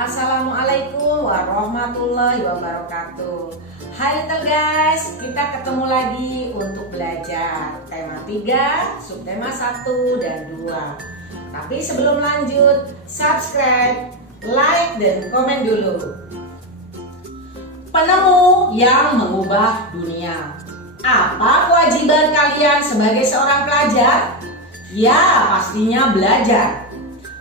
Assalamualaikum warahmatullahi wabarakatuh. Hai little guys, kita ketemu lagi untuk belajar tema 3, subtema 1 dan 2. Tapi sebelum lanjut, subscribe, like, dan komen dulu. Penemu yang mengubah dunia. Apa kewajiban kalian sebagai seorang pelajar? Ya, pastinya belajar.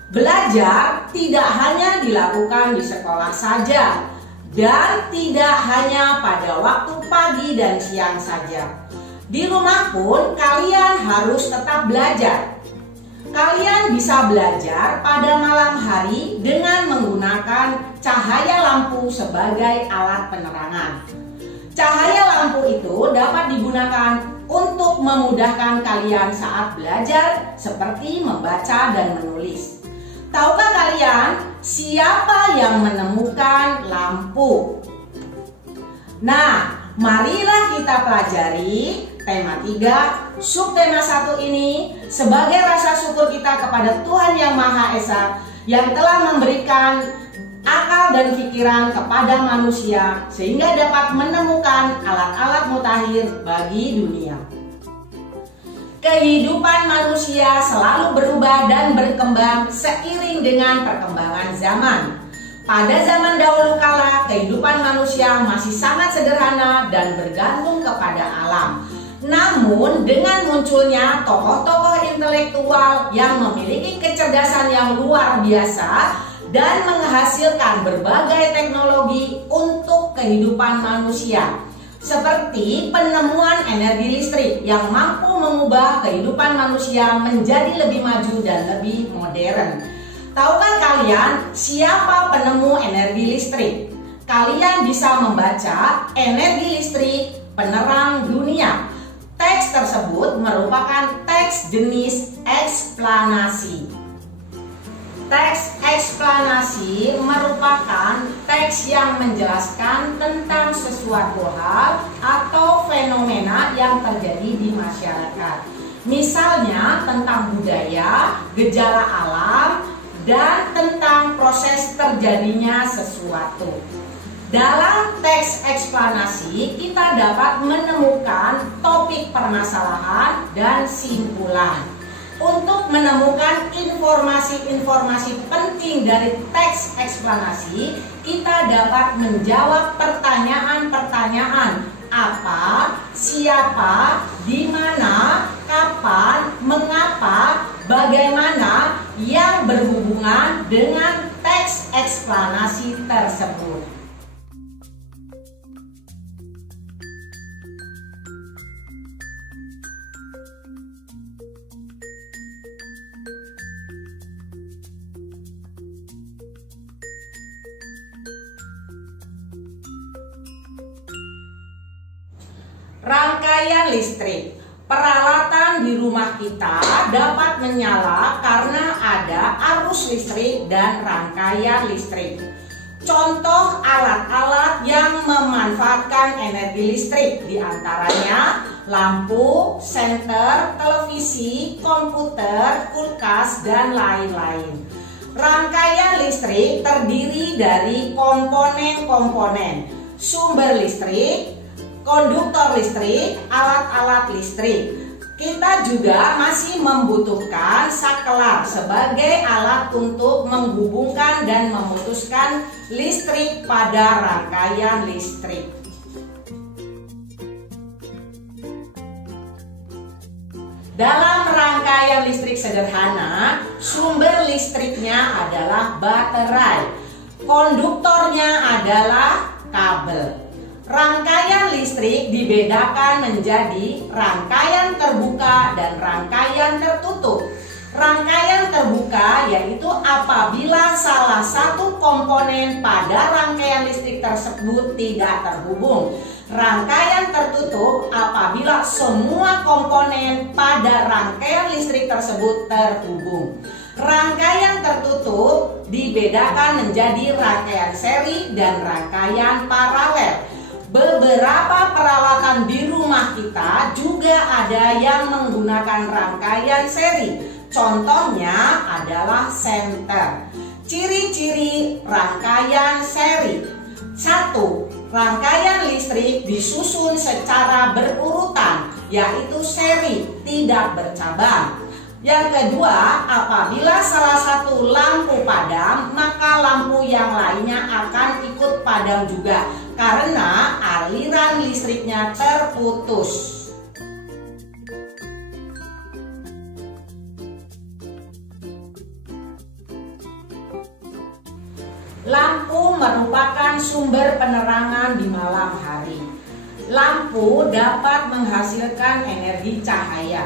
Belajar tidak hanya dilakukan di sekolah saja dan tidak hanya pada waktu pagi dan siang saja. Di rumah pun kalian harus tetap belajar. Kalian bisa belajar pada malam hari dengan menggunakan cahaya lampu sebagai alat penerangan. Cahaya lampu itu dapat digunakan untuk memudahkan kalian saat belajar seperti membaca dan menulis. Tahukah kalian siapa yang menemukan lampu? Nah, marilah kita pelajari tema 3, subtema 1 ini sebagai rasa syukur kita kepada Tuhan Yang Maha Esa yang telah memberikan akal dan pikiran kepada manusia sehingga dapat menemukan alat-alat mutakhir bagi dunia. Kehidupan manusia selalu berubah dan berkembang seiring dengan perkembangan zaman. Pada zaman dahulu kala, kehidupan manusia masih sangat sederhana dan bergantung kepada alam. Namun, dengan munculnya tokoh-tokoh intelektual yang memiliki kecerdasan yang luar biasa dan menghasilkan berbagai teknologi untuk kehidupan manusia, seperti penemuan energi listrik yang mampu mengubah kehidupan manusia menjadi lebih maju dan lebih modern. Tahukah kalian siapa penemu energi listrik? Kalian bisa membaca energi listrik penerang dunia. Teks tersebut merupakan teks jenis eksplanasi. Teks eksplanasi merupakan teks yang menjelaskan tentang sesuatu hal atau fenomena yang terjadi di masyarakat. Misalnya tentang budaya, gejala alam, dan tentang proses terjadinya sesuatu. Dalam teks eksplanasi, kita dapat menemukan topik permasalahan dan simpulan. Untuk menemukan informasi-informasi penting dari teks eksplanasi, kita dapat menjawab pertanyaan-pertanyaan apa, siapa, di mana, kapan, mengapa, bagaimana yang berhubungan dengan teks eksplanasi tersebut. Rangkaian listrik. Peralatan di rumah kita dapat menyala karena ada arus listrik dan rangkaian listrik. Contoh alat-alat yang memanfaatkan energi listrik diantaranya lampu, senter, televisi, komputer, kulkas, dan lain-lain. Rangkaian listrik terdiri dari komponen-komponen: sumber listrik, konduktor listrik, alat-alat listrik. Kita juga masih membutuhkan saklar sebagai alat untuk menghubungkan dan memutuskan listrik pada rangkaian listrik. Dalam rangkaian listrik sederhana, sumber listriknya adalah baterai, konduktornya adalah kabel. Rangkaian listrik dibedakan menjadi rangkaian terbuka dan rangkaian tertutup. Rangkaian terbuka yaitu apabila salah satu komponen pada rangkaian listrik tersebut tidak terhubung. Rangkaian tertutup apabila semua komponen pada rangkaian listrik tersebut terhubung. Rangkaian tertutup dibedakan menjadi rangkaian seri dan rangkaian paralel. Beberapa peralatan di rumah kita juga ada yang menggunakan rangkaian seri. Contohnya adalah senter. Ciri-ciri rangkaian seri. 1. Rangkaian listrik disusun secara berurutan, yaitu seri, tidak bercabang. Yang kedua, apabila salah satu lampu padam, maka lampu yang lainnya akan ikut padam juga karena aliran listriknya terputus. Lampu merupakan sumber penerangan di malam hari. Lampu dapat menghasilkan energi cahaya.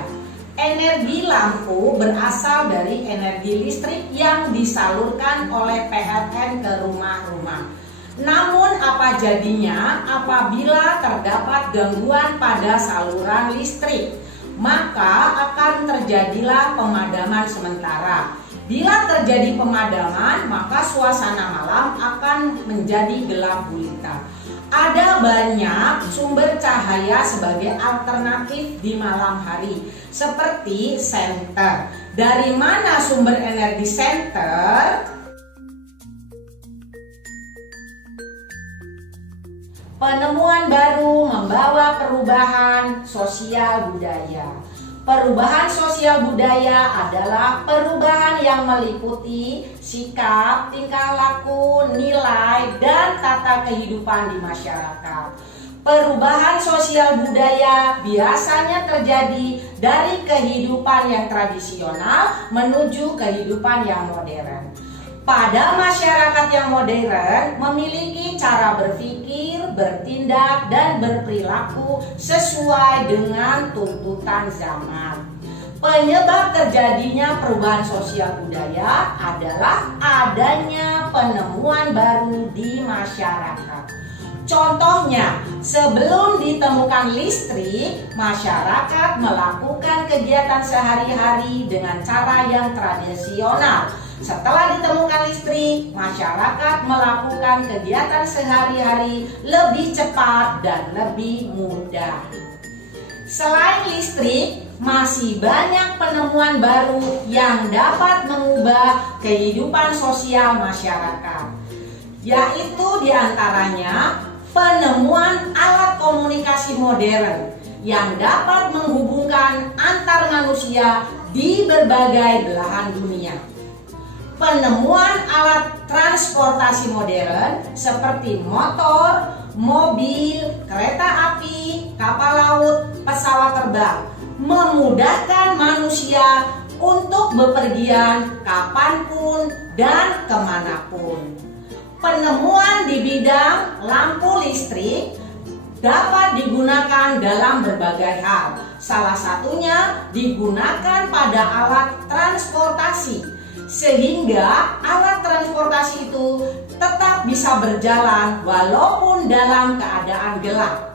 Energi lampu berasal dari energi listrik yang disalurkan oleh PLN ke rumah-rumah. Namun apa jadinya apabila terdapat gangguan pada saluran listrik? Maka akan terjadilah pemadaman sementara. Bila terjadi pemadaman, maka suasana malam akan menjadi gelap gulita. Ada banyak sumber cahaya sebagai alternatif di malam hari, seperti senter. Dari mana sumber energi senter? Penemuan baru membawa perubahan sosial budaya. Perubahan sosial budaya adalah perubahan yang meliputi sikap, tingkah laku, nilai, dan tata kehidupan di masyarakat. Perubahan sosial budaya biasanya terjadi dari kehidupan yang tradisional menuju kehidupan yang modern. Pada masyarakat yang modern memiliki cara berpikir, bertindak, dan berperilaku sesuai dengan tuntutan zaman. Penyebab terjadinya perubahan sosial budaya adalah adanya penemuan baru di masyarakat. Contohnya, sebelum ditemukan listrik, masyarakat melakukan kegiatan sehari-hari dengan cara yang tradisional. Setelah ditemukan listrik, masyarakat melakukan kegiatan sehari-hari lebih cepat dan lebih mudah. Selain listrik, masih banyak penemuan baru yang dapat mengubah kehidupan sosial masyarakat, yaitu diantaranya penemuan alat komunikasi modern yang dapat menghubungkan antar manusia di berbagai belahan dunia. Penemuan alat transportasi modern seperti motor, mobil, kereta api, kapal laut, pesawat terbang memudahkan manusia untuk bepergian kapanpun dan kemanapun. Penemuan di bidang lampu listrik dapat digunakan dalam berbagai hal. Salah satunya digunakan pada alat transportasi, sehingga alat transportasi itu tetap bisa berjalan walaupun dalam keadaan gelap.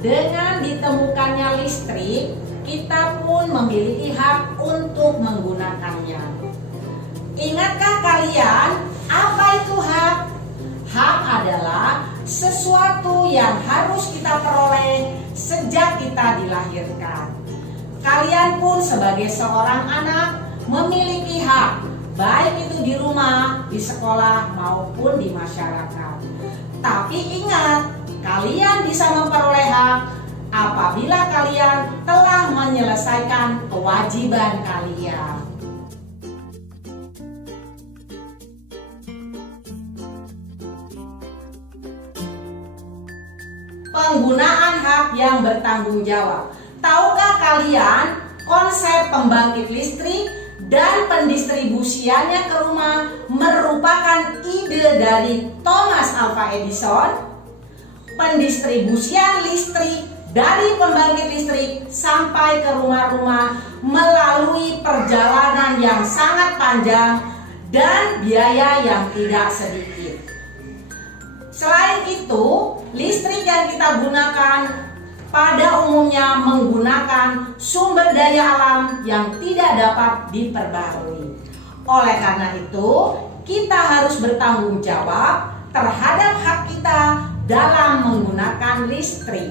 Dengan ditemukannya listrik, kita pun memiliki hak untuk menggunakannya. Ingatkah kalian apa itu hak? Hak adalah sesuatu yang harus kita peroleh sejak kita dilahirkan. Kalian pun sebagai seorang anak memiliki hak, baik itu di rumah, di sekolah, maupun di masyarakat. Tapi ingat, kalian bisa memperoleh hak apabila kalian telah menyelesaikan kewajiban kalian. Penggunaan hak yang bertanggung jawab. Tahukah kalian konsep pembangkit listrik dan pendistribusiannya ke rumah merupakan ide dari Thomas Alva Edison? Pendistribusian listrik dari pembangkit listrik sampai ke rumah-rumah melalui perjalanan yang sangat panjang dan biaya yang tidak sedikit. Selain itu, listrik yang kita gunakan pada umumnya menggunakan sumber daya alam yang tidak dapat diperbarui. Oleh karena itu, kita harus bertanggung jawab terhadap hak kita dalam menggunakan listrik.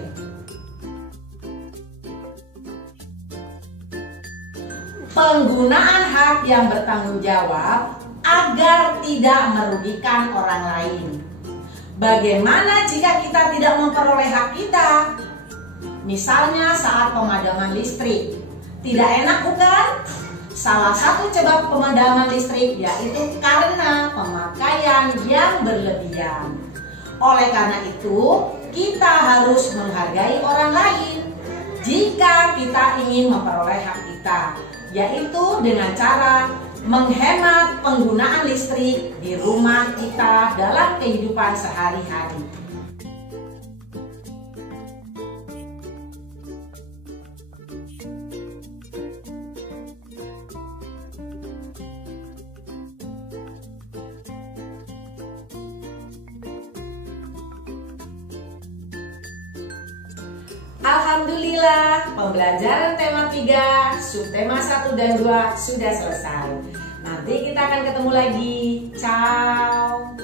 Penggunaan hak yang bertanggung jawab agar tidak merugikan orang lain. Bagaimana jika kita tidak memperoleh hak kita? Misalnya saat pemadaman listrik. Tidak enak bukan? Salah satu sebab pemadaman listrik yaitu karena pemakaian yang berlebihan. Oleh karena itu, kita harus menghargai orang lain jika kita ingin memperoleh hak kita, yaitu dengan cara menghemat penggunaan listrik di rumah kita dalam kehidupan sehari-hari. Alhamdulillah, pembelajaran tema 3, subtema 1 dan 2 sudah selesai. Nanti kita akan ketemu lagi. Ciao.